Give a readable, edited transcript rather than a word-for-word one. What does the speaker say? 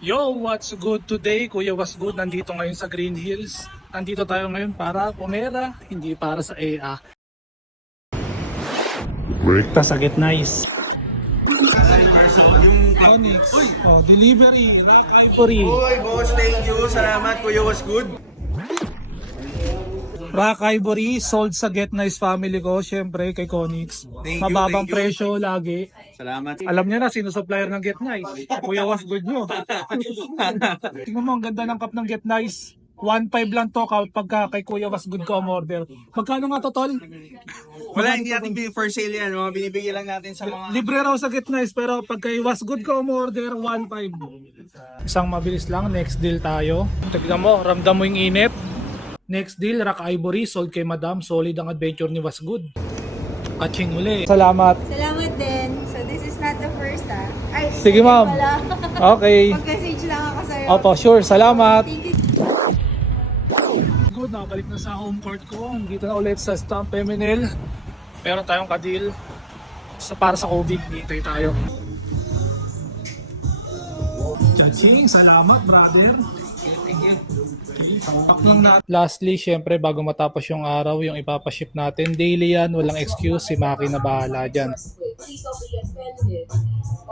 Yo, what's good today? Kuya, what's good? Nandito ngayon sa Green Hills. Nandito tayo ngayon para pumera, hindi para sa EA. Ta sa Get Nice. Yung Onyx. Oh, delivery. Rock Uy, boss, thank you. Salamat, kuya, was good. Rock Ivory sold sa Get Nice family ko, syempre kay Conix. Thank you, Mababang thank you. presyo lagi. Salamat. Alam niya na sino supplier ng Get Nice. Kuya, what's good nyo? Tingnan mo, ang ganda ng cup ng Get Nice. 1.5 lang to pagka kay Kuya was good ko umorder. Magkano nga to, tol? Wala, hindi natin for sale yan. Mga binibigyan lang natin sa mga... Libre raw sa Get Nice, pero pag kay was good ko umorder, 1.5. Isang mabilis lang, next deal tayo. Tignan mo, ramdam mo yung init. Next deal, Rock Ivory, sold kay Madam. Solid ang adventure ni Was Good. Catching uli. Salamat. Salamat din. So this is not the first Ay, Sige, second ma'am. pala. Okay. Mag-message lang ako sa'yo. Opo, sure. Salamat. Thank you. Good, nakabalik na sa home court ko. Dito na ulit sa Stamp MNL. Meron tayong kadil para sa COVID. Hintay tayo. Chansing, salamat brother. Lastly, syempre bago matapos yung araw, yung ipapaship natin, daily yan, walang excuse, si Maki na bahala dyan. Please don't be offended.